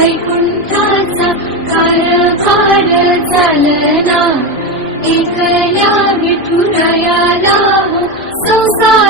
वैकुण्ठाचा कारभार चालना कार दालना एक